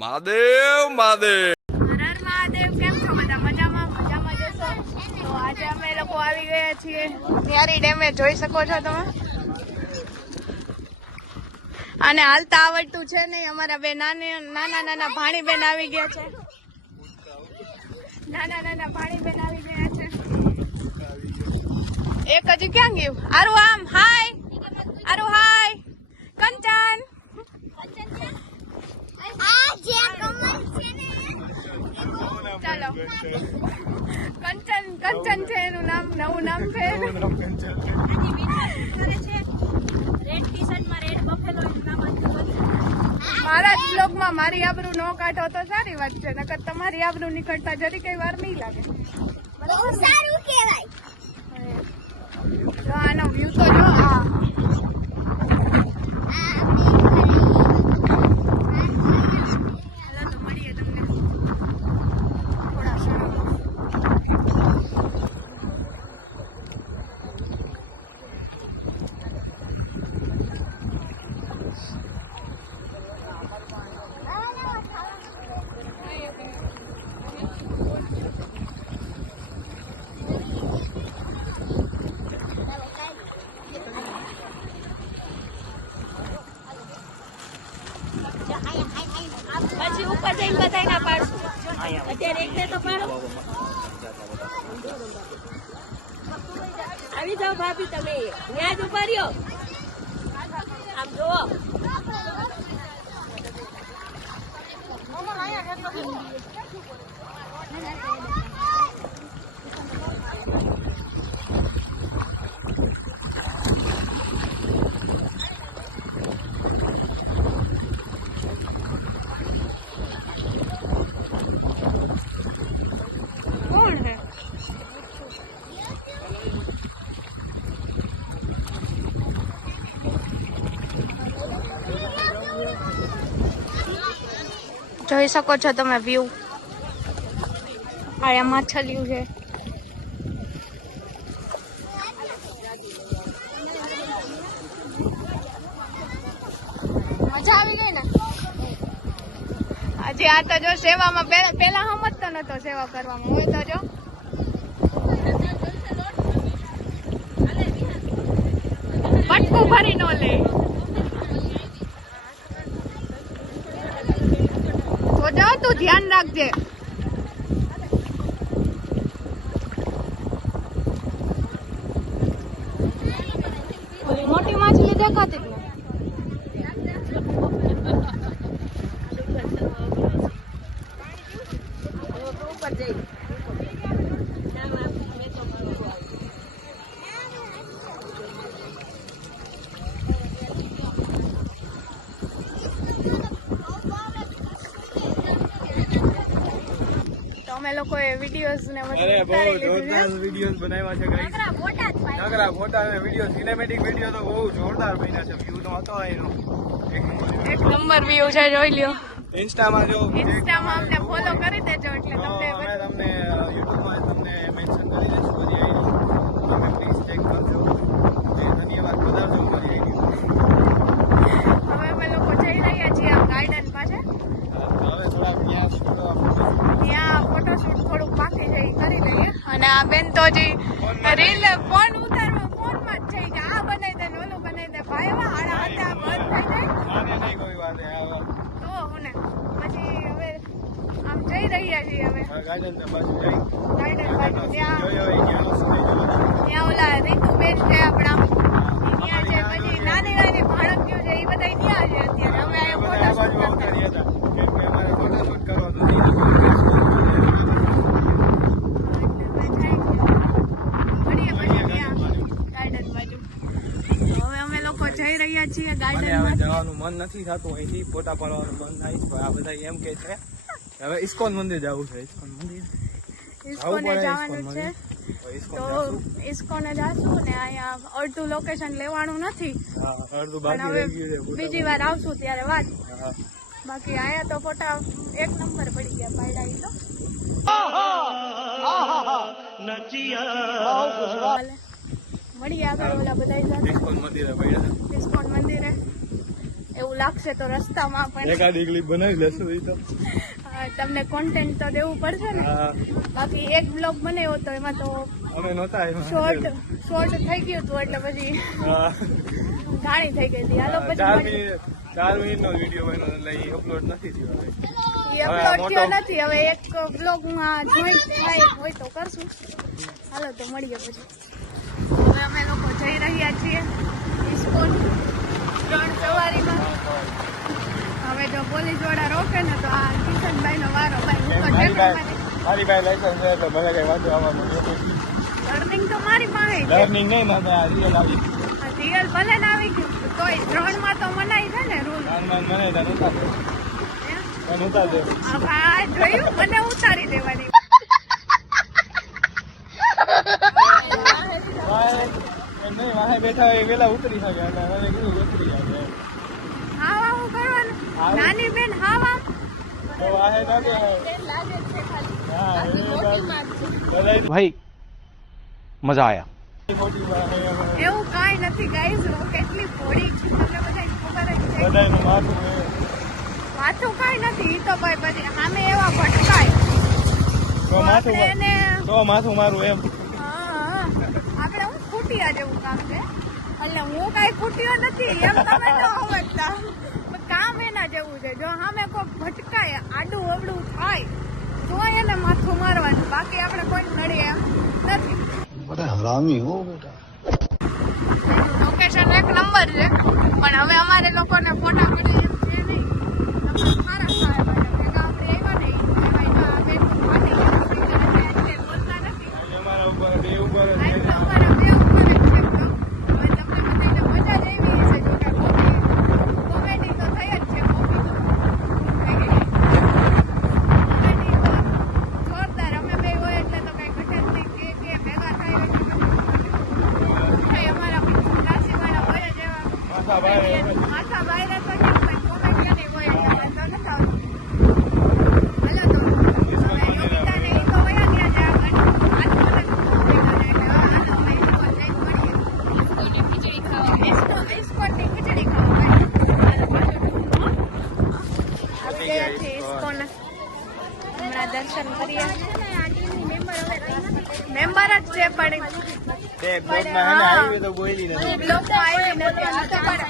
મહાદેવ મહાદેવ હર મહાદેવ. કેમ છો બધા? મજામાં જશો? તો આજે અમે લોકો આવી ગયા છીએ ન્યારી ડેમે. જોઈ શકો છો તમે. અને હાલતા આવડતું છે નહીં. અમારા બે નાના ભાણી બેન આવી ગયા છે. નાના ભાણી બેન આવી ગયા છે. એક હજી ક્યાં ગયું? આરું આમ હાય. આરું હાય. કંચન ચાલો. કંચન છે એનું નામ. નવું નામ છે. મારા જ બ્લોગમાં મારી આબરૂ ન કાઢો તો સારી વાત છે, નકર તમારી આબરૂ નીકળતા જરી કઈ વાર નહીં લાગે. સારું કહેવાય. આનો વ્યૂ તો જો. પછી ઉપર જઈને બધાય ના પાડશું. અત્યારે એકને તો પાડો. આવી જાઓ ભાભી, તમે ત્યાં જ ઉભા રહ્યો. આમ જુઓ. જોઈ શકો છો તમે વ્યૂ. આ માછલીઓ છે. મજા આવી ગઈ ને આજે. આ તો જો સેવામાં પેલા સમજતો નતો સેવા કરવામાં. હું તો જો પટકું ભરી નો લે. તો જાઓ, તું ધ્યાન રાખજે. મોટી માછલી દેખાતી જ ને. ઉપર જઈ અમે લોકોએ વિડીયોઝ ને વિડીયોઝ બનાવ્યા છે ગાઈસ. નકરા ફોટા અને વિડીયો, સિનેમેટિક વિડીયો તો બહુ જોરદાર બન્યા છે. વ્યૂ તો હતો એનો એક નંબર વ્યૂ છે. જોઈ લ્યો. ઇન્સ્ટામાં જો ઇન્સ્ટામાં અમને ફોલો કરી દેજો એટલે તમને યુટ્યુબમાં તમને મેન્શન કરી દઈશું બધી આઈડી. તમે પ્લીઝ ચેક કરજો. ધન્યવાદ. પધારજો અમારી આઈડી. હવે અમે લોકો જઈ રહ્યા છીએ આ ગાર્ડન પાસે. હવે થોડા ત્યાં ફોટોશૂટ થોડુંક બાકી છે, કરી લઈએ. અને આ બેન તો હજી રીલ ફોન ઉતારવા ફોનમાં જ છે કે આ બનાવી દે ને ઓલું બનાવી દે. ભાઈ એવા હાડા હાથે આ બંધ થઈ જાય નહીં કોઈ વાત તો હું ને પછી હવે આમ જઈ રહ્યા છીએ. હવે ગાર્ડન બાજુ જઈ ગાર્ડન બાજુ ત્યાં ઓલા રીતુબેન છે આપણા, ત્યાં છે. પછી નાની ભાણકીઓ છે, એ બધા ત્યાં છે અત્યારે. અમે અહીંયા ફોટોશૂટ કરતા. જઈ રહ્યા છીએ ગાર્ડનમાં. જવાનું મન નથી થતું અહીંથી, ફોટા પાડવાનું મન થાય છે. આ બધા એમ કે છે હવે ઇસ્કોન મંદિર જવું છે. ઇસ્કોને જવાનું છે તો ઇસ્કોને જાશું ને. અહીંયા અડધું લોકેશન લેવાનું નથી, પણ હવે બીજી વાર આવશું ત્યારે વાત. બાકી અહીંયા તો ફોટા એક નંબર પડી ગયા પાયડા. મળીએ આગળ ઓલા બધા ઇસ્કોન મંદિરે. એવું લાગશે તો રસ્તામાં પણ એકાદી ક્લિપ બનાવી લેશું એ તો. તમને કોન્ટેન્ટ તો દેવું પડશે ને. બાકી એક બ્લોગ બનાવ્યો તો એમાં તો અમે નહોતા આવ્યા. શોર્ટ થઈ ગયું હતું એટલે પછી ઘાણી થઈ ગઈ હતી. હાલો પછી 4 મિનિટનો વિડીયો બન્યો એટલે એ અપલોડ નથી થયો. એ અપલોડ થયો નથી. હવે એક બ્લોગમાં જોઈન્ટ થાય હોય તો કરશું. હાલો તો મળીએ પછી. હવે અમે લોકો જઈ રહ્યા છીએ ઇસ્કોન 3 સવારીમાં. હવે જો પોલીસ વાળા રોકે ને તો આ કિશનભાઈ નો વારો. ભાઈ હું તો મારી પાસે લાયસન્સ છે તો મને કઈ વાંધો આવવાનું નથી. લર્નિંગ તો મારી પાસે છે. લર્નિંગ નહીં ના આ રિયલ આવી રિયલ ભલે ને આવી ગયું તોય 3 માં તો મનાઈ છે ને રૂલ. મને નહોતા દે. આ જોયું મને ઉતારી દેવાની. નહીં વાહે બેઠા હોય પેલા ઉતરી શકે અને હવે કીધું ઉતરી જાય. હાવા હું કરવાનું નાની બેન હાવા તો વાહે ના કે લાગે છે ખાલી. હા भाई मजा आया. એવું કાંઈ નથી ગાઈઝ. કેટલી પોડી છે તમને બધાને ખબર જ છે. બધાયનું માથું માથું કાંઈ નથી. ઈ તો ભાઈ પછી સામે એવા ભટકાય તો માથું એને તો માથું મારું એમ. આપણે હું ખૂટિયા જેવું કામ છે. એટલે હું કાંઈ ખૂટ્યો નથી એમ તમે ન સમજતા. કામ એના જેવું છે. જો સામે કોઈ ભટકાય આડું અવડું થાય તો એને માથું મારવાનું. બાકી આપણે કોઈ નડીએ એમ નથી. बड़ा हरामी हो बेटा. લોકેશન 1 નંબર છે પણ હવે અમારે લોકોને ફોટા પડી એમ છે નહીં. આપણે સારા ભેગા આપણે આવ્યા નહીં. ભાઈ બેન ફાટી ગયા બોલતા નથી. અમારા ઉપર બે ઉપર આ તો અમારા બે ઉપર જ છે. હવે તમને બધાને મજા જ એવી હશે. જો કે કોમેડી તો થઈ જ છે. કોમેડી તો જોરદાર. અમે બે હોય એટલે તો કઈ ઘટે જ નહીં. કે ભેગા થાય અમારા રાશિવાળા હોય જ એવા. માથા ભાઈ માથા બહાર તો કેમ ભાઈ કોમેડિયન હોય એટલે વાંધો નથી આવતો. હાલો તો હવે યોગિતાને ઈ તો વયા ગયા છે આગળ. હાથ મને હાલો ભાઈ લોકો જઈને મળીએ. ઇસ્કોનની ખીચડી ખાવા. આવી ગયા છે ઇસ્કોન. હમણાં દર્શન કરીએ. મેમ્બર જ છે પણ તે બ્લોગમાં હેને આવી તો બોલી નથી. બ્લોગમાં આવી નથી. આ તો પણ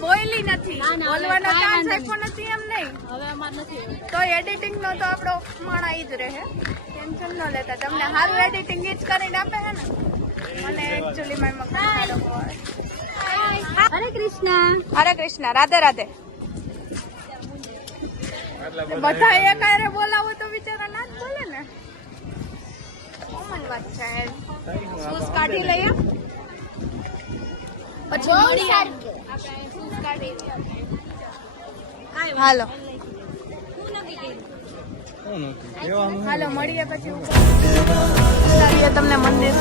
બોયલી નથી. બોલવાનો ચાન્સ આપ્યો નથી એમ નહીં. તો એડિટિંગ નો તો આપણો માણા ઈ જ રહે. ટેન્શન ન લેતા. તમને સારું એડિટિંગ ઈ જ કરીને આપે છે ને. મને એકચ્યુઅલી મારી મમ્મી લોકો હરે કૃષ્ણ. હરે કૃષ્ણ. રાધે રાધે. બધા એક હારે બોલાવો તો બિચારા ના જ બોલે ને. કોમન વાત છે. શૂઝ કાઢી લઈએ પછી મળીએ. શૂઝ કાઢી હાલો હાલો મળીએ પછી બતાવીએ તમને મંદિર.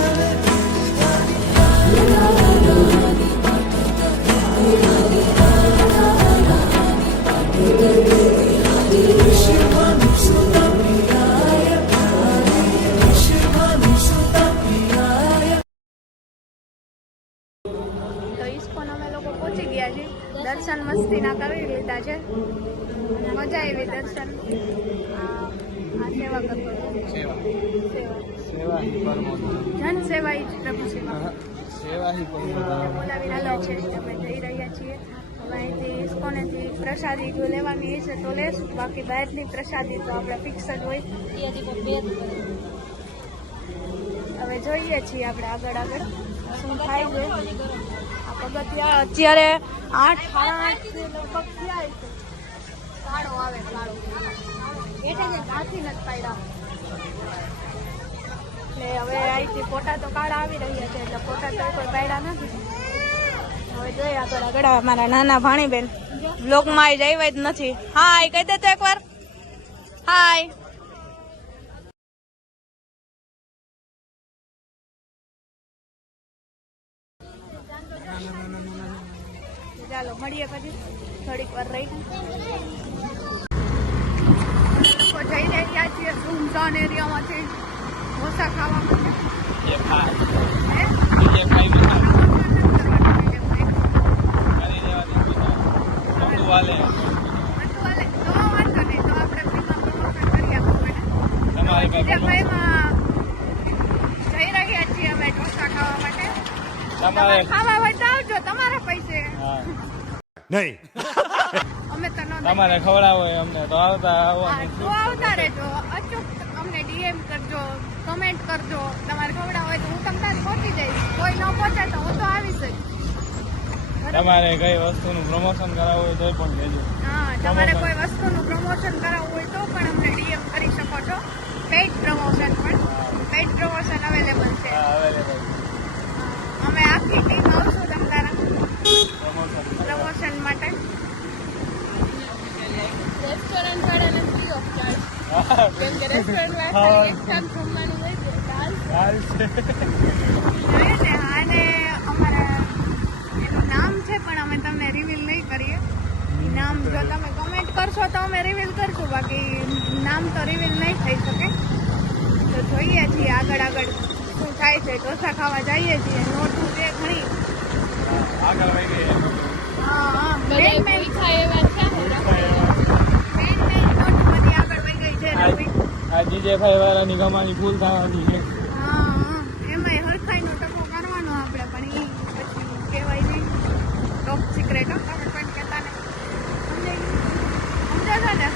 તો ઇસ્કોન અમે લોકો પહોંચી ગયા છીએ. દર્શન મસ્તીના કરી લીધા છે. મજા આવી દર્શન. આ સેવા કરતો સેવા હી પરમો જન સેવા ઈ જ પ્રભુ સેવા. સેવા હી પરમો બોલાવી હાલો છે. અમે જઈ રહ્યા છીએ. હવે અહીંથી ઇસ્કોનેથી પ્રસાદી જો લેવાની હશે તો લેશું. બાકી બહારની પ્રસાદી તો આપણે ફિક્સ જ હોય. હવે જોઈએ છીએ આપણે આગળ આગળ શું થાય છે. આ પગથિયા અત્યારે 8 સાડા 8 લગભગ થયા છે. કાળો આવે કાળો હાથી નથી પાડ્યા. એટલે હવે અહીંથી ફોટા તો કાળા આવી રહ્યા છે. એટલે ફોટા તો કોઈ પાડ્યા નથી. હવે જોઈએ આગળ આગળ. અમારા નાના ભાણીબેન બ્લોગમાં આવી જાય જ નથી. હાય કહી દે તો એકવાર હાય. ચાલો મળીએ પછી થોડીક વાર રહી. લોકો જઈ રહ્યા છીએ સુમસાન એરિયામાંથી ઢોસા ખાવા માટે. તમારે ખાવા હોય તો આવજો તમારા પૈસે. હા नहीं અમે તો નો તમારે ખવડાવો હોય અમને તો આવતા હા, આવવાનું તો આવતા રહેજો. અચૂક અમને ડીએમ કરજો, કમેન્ટ કરજો. તમારે ખવડાવવા હોય તો હું તમને પહોંચી જઈશ. કોઈ ન પહોંચે તો હું તો આવીશ જ. તમારે કઈ વસ્તુનું પ્રમોશન કરાવવું હોય તોય પણ કહેજો. હા, તમારે કોઈ વસ્તુનું પ્રમોશન કરાવવું હોય તો પણ અમને ડીએમ કરી શકો છો. પેઇડ પ્રમોશન અવેલેબલ છે. હા અવેલેબલ અમે આખી ટીમ આવશું તમારા પ્રમોશન પ્રમોશન માટે. રેસ્ટોરન્ટ વાળાને ફ્રી ઓફ ચાર્જ, કેમ કે રેસ્ટોરન્ટ વાળા એક ટાઈમ જમવાનું હોય છે. અને અમારા એનું નામ છે પણ અમે તમને રિવીલ નહીં કરીએ. નામ જો તમે કમેન્ટ કરશો તો અમે રિવીલ કરશું, બાકી નામ તો રિવીલ નહીં થઈ શકે. તો જોઈએ છીએ આગળ શું થાય છે. ઢોસા ખાવા જઈએ છીએ. નોટું છે ઘણી. આગળ વહી ગઈ હા મેન નોટ બધી આગળ વહી ગઈ છે નવી. આ જીજે ભાઈ વાળાની કમાણી ફૂલ થવાની છે. હા એમાંય હરખાઈનો ટકો કરવાનો આપણે, પણ એ પછી કહેવાય નહીં. ટોપ સિક્રેટ તમે કોઈ કહેતા ને સમજો છો ને.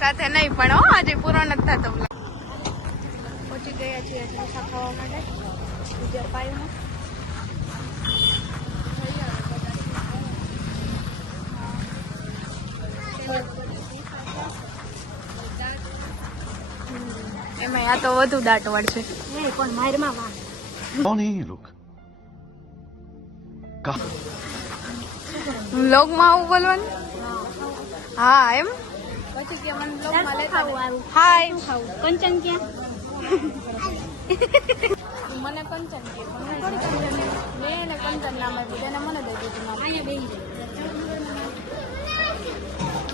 સાથે નહીં પણ આજે પૂરો નથી થતો. પહોંચી ગયા છીએ ઢોસા ખાવા માટે બીજા પાયુમાં. એમાં આ તો વધુ દાંત વળશે. કોણ મારમાં વાહ कौन है ये लोग વ્લોગમાં આવું બોલવાનું. હા એમ પછી કે મને વ્લોગમાં લેતા ખાવું હાય ખાવું કંચન ક્યાં મને કંચન કે મને થોડી કંચન મેં એને કંચન નામ આપ્યું તેને મને દઈ દીધું નામ. અહીંયા બેસી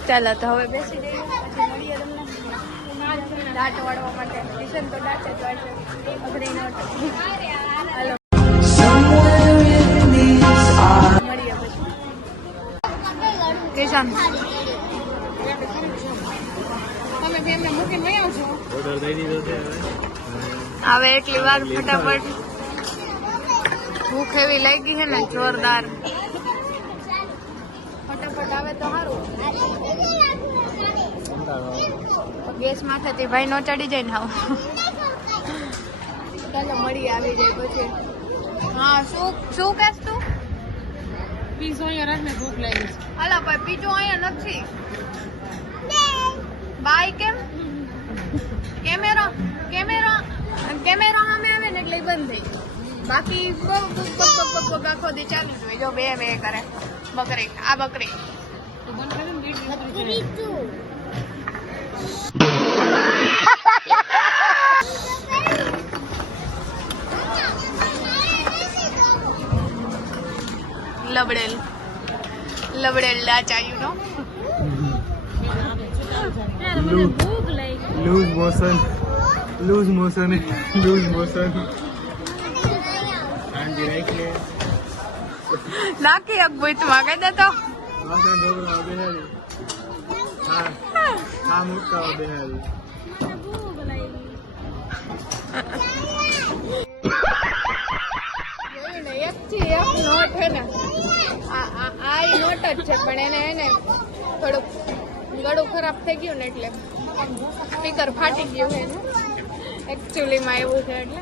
ચાલો તો હવે બેસી જઈએ પછી મળીએ તમને દાંત વાળવા માટે. કિશન તો દાંત જ વાળશે અઘરી નોટ. હાલો મળીએ પછી. કિશન તમે બેમને મૂકીને વહી આવશો. ઓર્ડર દઈ દીધો છે હવે એટલી વાર ફટાફટ. ભૂખ એવી લાગી છે ને જોરદાર. ફટાફટ આવે તો સારું. ગેસ માથેથી ભાઈ નો ચડી જાય ને હાવ. ચાલો મળી આવી જાય પછી. હા શું કહેશ તું? પીઝો અહીંયા રાખને ભૂખ લાગી છે. હાલો ભાઈ બીજું અહીંયા નથી. બાય કેમ? કેમેરો સામે આવે ને એટલે ઈ બંધ થઈ જાય. બાકી આખો દી ચાલુ જ હોય. જો બે કરે બકરી. આ બકરી લબડેલ ડાચાયું નો. મને ભૂખ લાગી. લૂઝ મોશન આંટી રાખી લે નાખી એક ભૂતમાં કહી દેતો. વાસણ ઢોકળા બેહારી હા મુક્કા બેહારી ભૂખ લાગી. જોયું ને એક થી એક નોટ હે ને આ નોટ જ છે પણ એને થોડુંક ગળું ખરાબ થઈ ગયું ને એટલે સ્પીકર ફાટી ગયું છે એનું. એકચ્યુઅલીમાં એવું છે એટલે.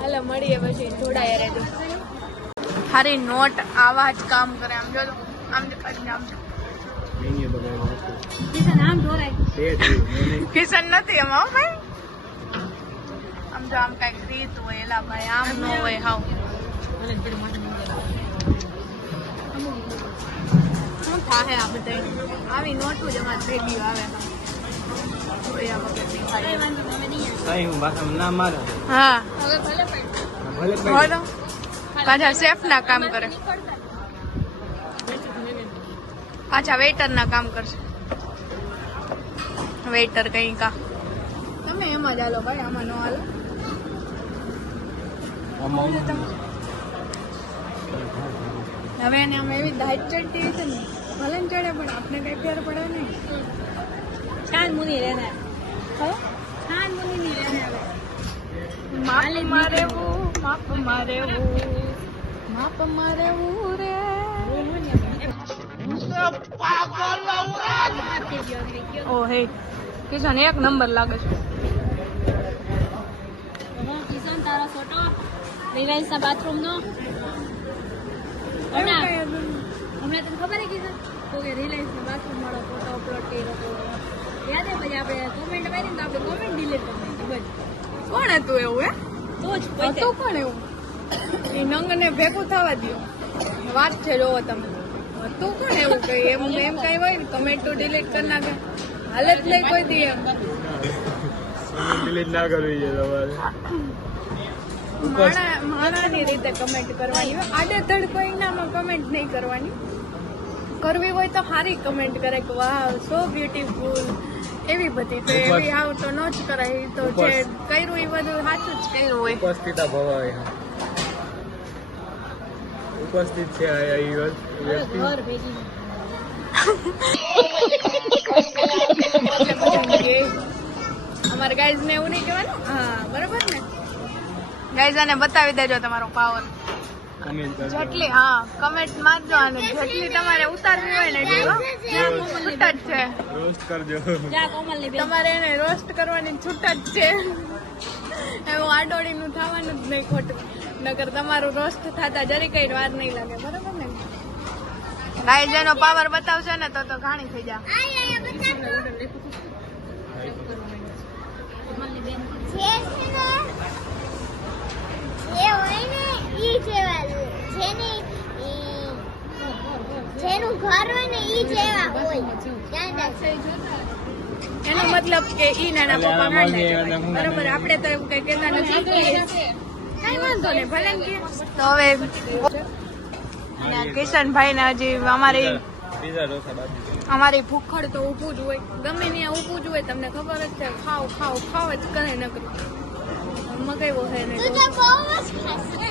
હાલો મળીએ પછી જોડાયા રેડી. હારી નોટ આવા જ કામ કરે. આમ જો આમ જો કિશન આમ ઢોરાય. કિશન નથી એમાં ભાઈ. આમ જો આમ કઈક રીત હોય એલા ભાઈ. આમ ન હોય હાવ. શું થાય આ બધા આવી નોટું જ અમારે ભેગી આવે. કઈ હું પાછા ના મારે હા ભલે બોલો. પાછા શેફ ના કામ કરે. પાછા વેઇટર ના કામ કરશે. વેઇટર કઈ કા તમે એમ જ હાલો ભાઈ. આમાં નો હાલો. હવે એને આમ એવી દાટ ચડતી હશે ને ભલે ને ચડે પણ આપણે કઈ ફેર પડે નહીં. છાન મુની રહેને હો? છાન મુની ની રહેને હવે માપમાં રહેવું, માપમાં રહેવું, માપમાં રહેવું રે. ઓ હે કિશન એક નંબર લાગે છે. કિશન તારો ફોટો રિલાયન્સ ના બાથરૂમ નો એવું હમણાં કઈ હતું? હમણાં તને ખબર હે કિશન તો કે રિલાયન્સ ના બાથરૂમ વાળો ફોટો અપલોડ કર્યો હતો યાદ હે પછી આપણે કોમેન્ટ મારી ને તો આપણે કોમેન્ટ ડિલીટ કરી દીધી બસ કોણ હતું એવું હે? તો જ પોતે હતું કોણ એવું? એ નંગને ભેગું થવા દ્યો. વાત છે જોવો તમે. હતું કોણ એવું કઈ એમ એમ કઈ હોય ને કમેન્ટ ડિલીટ કરી નાખે હાલત નહીં કોઈ દી એમ. ડિલીટ ના કરવી છે તમારે. માણાની રીતે કમેન્ટ કરવાની હોય. આડેધડ કોઈ નામાં કમેન્ટ નહીં કરવાની. કરવી હોય તો સારી કમેન્ટ કરે કે વાહ સો બ્યુટીફુલ એવી બધી. તો એવી આવ તો ન જ કરાય. ઈ તો જે કર્યું એ બધું સાચું જ કર્યું હોય. ઉપસ્થિતા ભવાય. ઉપસ્થિત છે આ વ્યક્તિ. ઘર ભેગી અમારે ગાઈઝ ને એવું નહીં કહેવાનું. હા બરોબર ને ગાઈઝ આને બતાવી દેજો તમારો પાવર. કમેન્ટ કરજો. જેટલી હા કમેન્ટ મારજો અને જેટલી તમારે ઉતારવી હોય ને એટલી હો. છૂટ જ છે. રોસ્ટ કરજો. જા કોમલ ની બેન તમારે એને રોસ્ટ કરવાની છૂટ જ છે. એવું આડોડીનું થવાનું જ નહીં ખોટું. નકર તમારું રોસ્ટ થતા જરી કઈ વાર નહીં લાગે બરોબર ને. ગાઈઝ એનો પાવર બતાવશે ને તો ઘાણી થઈ જાય. કોમલ ની બેન જેનું ઘર હોય ને ઈ જેવા હોય એનો મતલબ કે ઈ નાના પપ્પા માંડે બરોબર. આપણે તો એવું કઈ કહેતા નથી. કઈ વાંધો નહીં ભલે ને કે. તો હવે કિશનભાઈ ને હજી પીઝા ઢોસા બાકી છે. અમારી ભૂખડ તો ઊભું જ હોય. ગમે ત્યાં ઊભું જ હોય. તમને ખબર જ છે. ખાવ ખાવ ખાવ જ કરે નકરું. મગઈ વહે ને તું તો બહુ જ ખાશે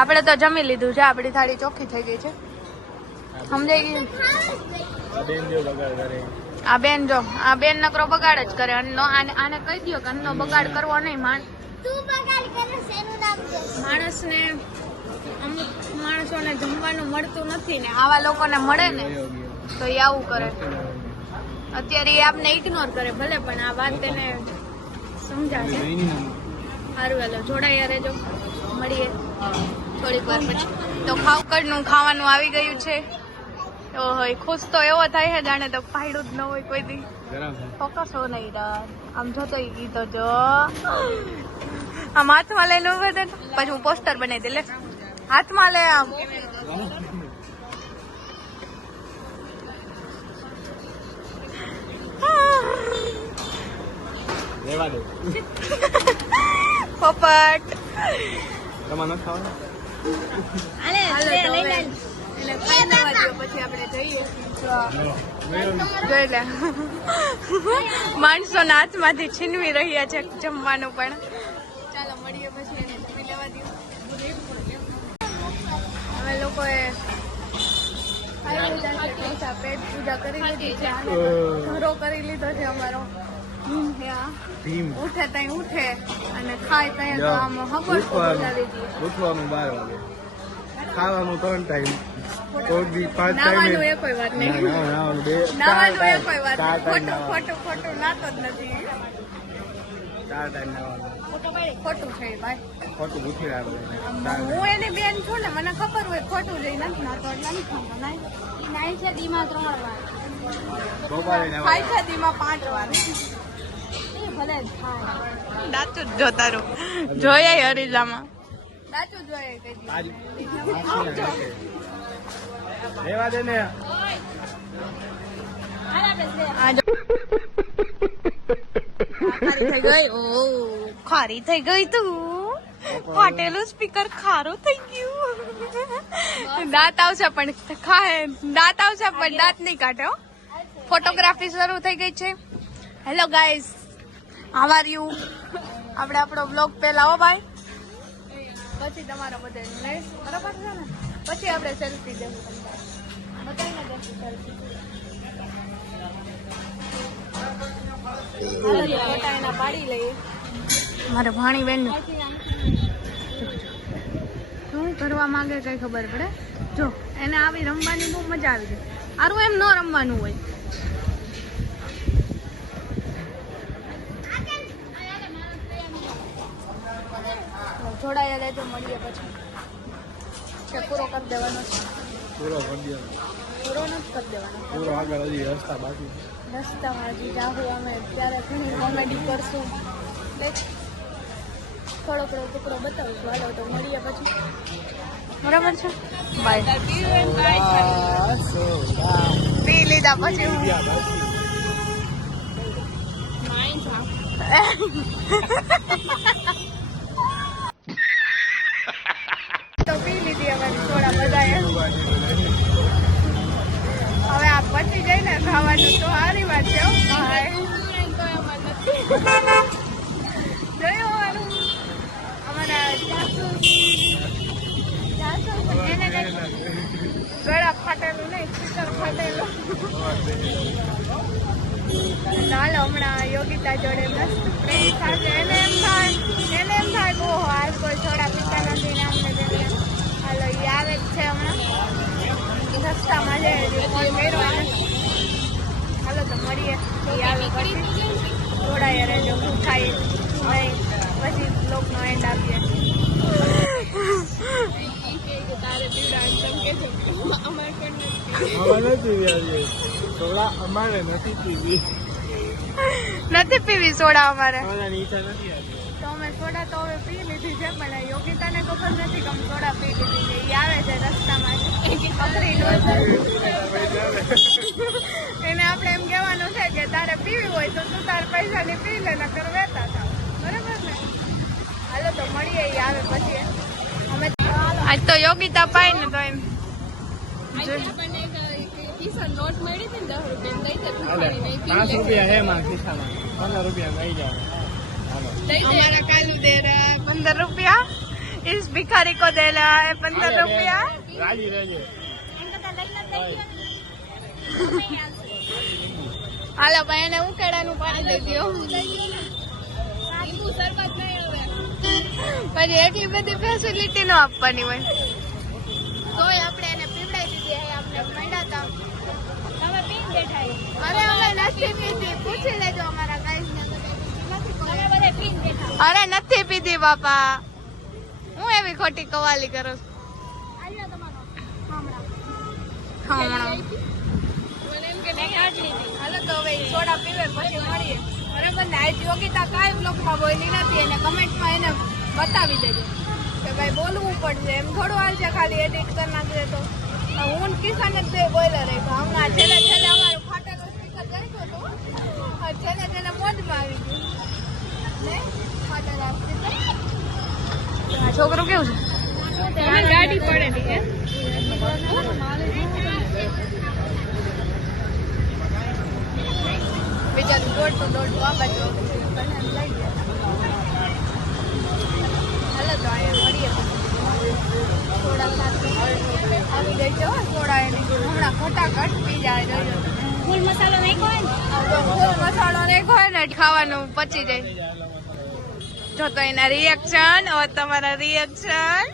આપણે તો જમી લીધું છે. આપણી થાળી ચોખ્ખી થઈ ગઈ છે. સમજાઈ ગયું? આ બેન જો બગાડ કરે. આ બેન જો આ બેન નકરો બગાડ જ કરે. આને કહી દો કે અન્નનો બગાડ કરવો નહીં. તું બગાડ કરે શેનું નામ છે માણસને અમુક માણસોને જમવાનું મળતું નથી ને આવા લોકોને મળે ને તો એ આવું કરે. અત્યારે એ આપને ઇગ્નોર કરે ભલે પણ આ વાત એને સમજાશે. સારું હાલો જોડાયા રહેજો. મળીએ થોડીક વાર પછી. તો ખાવકડનું ખાવાનું આવી ગયું છે. ઓહો ખુશ તો એવો થાય છે જાણે તો પાડ્યું જ ન હોય કોઈ દી. ફોકસ હો નહીં યાર. આમ જોતો ઈ તો જો આમ હાથમાં લઈને ઉભો થયો ને. પછી હું પોસ્ટર બનાવી દે. લે હાથમાં લે આમ. લેવા દે. પોપટ તમારે નથી ખાવાનું? આલે હાલો લે તો લઈ હવે લે એને ખાઈ લેવા દ્યો. પછી આપણે જઈએ. જોઈ લે માણસોના હાથમાંથી છીનવી રહ્યા છે જમવાનું પણ. ચાલો મળીએ પછી એને જમી લેવા દો. અમે લોકોએ ખાઈ લીધા છે ઢોસા. પેટ પૂજા કરી લીધી છે. ઘરો કરી લીધો છે અમારો. ભીમ. ઉઠે ત્યાં ઉઠે અને ખાય ત્યાં તો આમ હબળ બોલાવી દઈએ. ઉઠવાનું 12 વાગે. ખાવાનું 3 ટાઈમ. કોઈ દી 5 નાવાનું ટાઈમ. એ કોઈ વાત નહીં. નાવાનું 2 નાવાનું એ કોઈ વાત નહીં. 4 ટાઈમ ખોટું ખોટું ખોટું નાતો જ નથી. 4 ટાઈમ નાવાનું. ખોટું છે ભાઈ. ખોટું પૂછી રહ્યા હું એની બેન છું ને મને ખબર હોય ખોટું જઈ નથી નાતો એટલે નથી ખાતો. નાય. ઈ નાઈ છે દીમાં 3 વાર બપોરે ખાય છે દીમાં 5 વાર. એ ભલે જ ખાય દાચું જ જોતા રહો. જોયા હરીલામાં દાચું જોઈએ કઈ દી. આજ લેવા દે ને. હાલ આપણે લે આ જો. ખારી થઈ ગઈ. ઓ ખારી થઈ ગઈ તું. ફાટેલું સ્પીકર ખારું થઈ ગયું. દાંત આવશે પણ ખાય. દાંત આવશે પણ દાંત નહીં કાઢે હો. ફોટોગ્રાફી શરૂ થઈ ગઈ છે. Hello guys how are you. આપણે આપણો બ્લોગ પહેલા હો ભાઈ. પછી તમારો બધા બરાબર છે ને. પછી આપણે સેલ્ફી દેવું. બધાને દેખું ચાલતી એના પાડી લઈએ મારે ભાણી બેન શું કરવા માંગે કઈ ખબર પડે જો એને આવી રમવાની બહુ મજા આવી જાય આરું એમ ન રમવાનું હોય જોડાયા રહેજો મળીએ પછી છે પૂરો કરી દેવાનો છે પૂરો કરી દો પૂરો નથી કરી દેવાનો પૂરો આગળ હજી રસ્તા બાકી રસ્તામાં હજી જાહું અમે ત્યારે ઘણી કોમેડી કરશું થોડો ટુકડો બતાવીશું હાલો તો મળીએ પછી બરાબર છે બાય પી લીધા પછી તો પી લીધી અમારી થોડા બધાએ હવે આ પછી જઈને ખાવાનું તો સારી વાત છે જોયું અમારા એને ગળા ફાટેલું નહીં સ્પીકર ફાટેલું ચાલો હમણાં યોગિતા જોડે મસ્ત પ્રેમ સાથે એને એમ થાય કે ઓહો આ કોઈ થોડા પીતા નથી ને આમને તેમને હાલો એ આવે જ છે હમણાં રસ્તામાં છે ફોન કર્યો એને હાલો તો મળીએ એ આવે પછી જોડાયા રહેજો શું થાય નહીં પછી બ્લોગનો એન્ડ આપીએ તારે સોડા અમારે નથી પીવી નથી પીવી સોડા અમારે સોડાની ઈચ્છા નથી આવતી તો અમે સોડા તો હવે પી લીધી છે પણ યોગિતાને ખબર નથી કે અમે સોડા પી લીધી છે એ આવે છે રસ્તામાં એને આપણે એમ કહેવાનું છે કે તારે પીવી હોય તો તું તાર પૈસાની પી લે નકર વહેતા થાવ બરાબર ને હાલો તો મળીએ એ આવે પછી અમે આજ તો યોગિતા પાય ને તો એમ નોટ મળી હતી ને 5 રૂપિયા હે માં ખિસ્સામાં 15 રૂપિયા લઈ જાઓ हमारा कालू दे रहा है 15 रुपया इस भिखारी को दे रहा है 15 रुपया રાજી રહેજો હાલો ભાઈ એને ઉકેડાનું પાણી દઈ દો પછી એટલી બધી ફેસિલિટી નો આપવાની હોય તોય આપણે એને પીવડાવી દીધી આપણે મંડાતા તમે પીને બેઠા અરે અમે નથી પીધી પૂછી લેજો અમારા ગાઈસ ને અરે નથી પીધી બાપા હું એવી ખોટી કવાલી કરું હાલો તો હવે સોડા પીવે પછી મળીએ બરાબર ને આજ યોગિતા કાંઈ બ્લોગમાં બોલી નથી એને કમેન્ટમાં એને બતાવી દેજો કે ભાઈ બોલવું પડશે એમ થોડું હાલ છે ખાલી એડિટ કરી નાખજે તો હું કિસાને જ બે બોઈલર હમણાં છેલ્લે અમારું ફાટેલું સ્પીકર જાય તો છેલ્લે મોજમાં આવી ગયું આ છોકરું કેવું છે ગાડી પડેલી છે બિચારું દોડતું આ બાજુ હાલો તો અહીંયા મળીએ થોડા સાથે આવી ગઈ છે થોડા એની હમણાં ફટાકટ પી જાય રહ્યો ફૂલ મસાલો નાખ્યો હોય ને ફૂલ મસાલો નાખ્યો હોય ને ખાવાનું પચી જાય જો તો એના રિએક્શન હવે તમારા રિએક્શન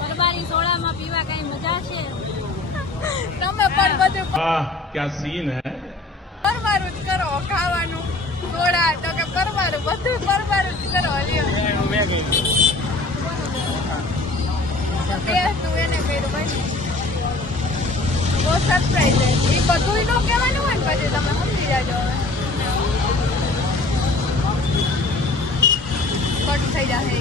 ગરબાની સોડામાં પીવા કઈ મજા છે તમે પણ બધું क्या सीन है પરવારું જ કરો ખાવાનું સોડા તો કે પરવારું બધું પરવારું જ કરો લ્યો બે તું એને કર્યું ભાઈ બહુ સરપ્રાઈઝ છે એ બધું ન કહેવાનું હોય ને પછી તમે સમજી જાજો હવે કટ થઈ જશે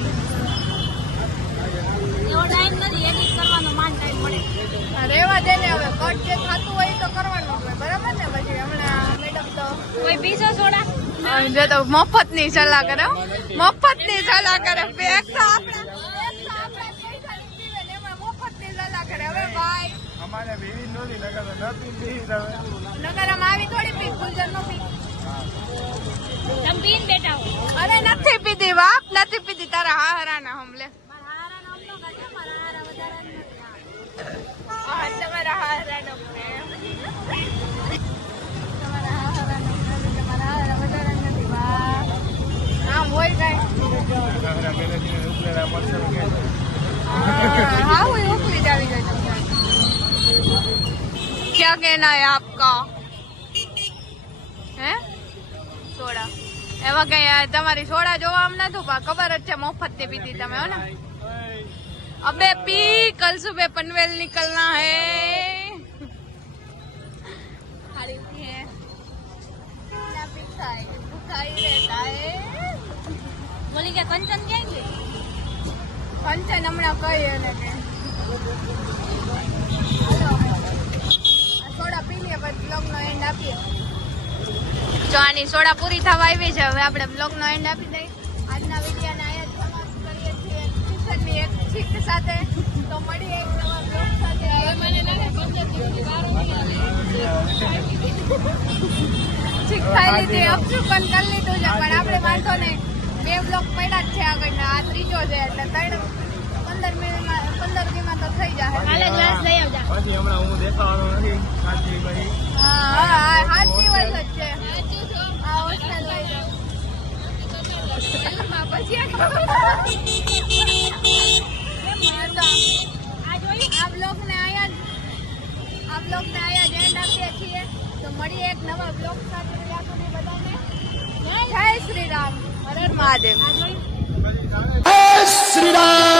એવો ટાઈમ નથી એડિટ કરવાનો માન ટાઈમ મળે રેવા દે ને હવે કટ જે થતું હોય એ તો કરવાનું હોય બરાબર ને પછી હમણાં મેડમ તો કોઈ પીસો સોડા જે તો મફત ની સલાહ કરે મફત ની સલાહ કરે એક તો આપણે મફત ની સલાહ કરે હવે ભાઈ અમારે બેવી નહોતી નકર નથી પીવી તમે નગર આમ આવી થોડી પી ગુલજર નો પી તમે પીને બેઠા હો અરે નથી પીધી બાપ નથી પીધી તારા હારા ના હમલે મારા હારા નામ નો क्या कहना है आपका હે સોડા એવા કઈ તમારી સોડા જોવા આમ નતું પણ ખબર જ છે મફત થી પીધી તમે હો ને अबे पी कल सुबह पनवेल निकलना है બોલી કે કંચન ક્યાં ગઈ કંચન હમણાં કહીએ ને કે સોડા પી લઈએ પછી બ્લોગ નો એન્ડ આપીએ જો આની સોડા પૂરી થવા આવી છે હવે આપણે બ્લોગ નો એન્ડ આપી દઈએ આજના વિડીયો ને અહીંયા સમાપ્ત કરીએ છીએ કિશનની એક છીક સાથે તો મળીએ એક નવા બ્લોગ સાથે હવે મને લાગે 15 દિવસની વાર છીક ખાઈ લીધી અપસું પણ કરી લીધું છે પણ આપણે વાંધો નહીં 2 બ્લોગ પડ્યા જ છે આગળના આ ત્રીજો છે એટલે 15 દીમાં તો થઈ જાય કાલે ગ્લાસ લઈ આવજા પછી હમણાં હું દેખાવાનો નથી સાચી ભાઈ હા હાથ દિવસ જ છે આ હોસ્ટેલ લઈ જાઓ પછી આ બ્લોગને અહીંયા જ એન્ડ આપીએ છીએ તો મળીએ એક નવા બ્લોગ સાથે ત્યાં સુધી બધાને જય શ્રી રામ હર હર મહાદેવ श्री राम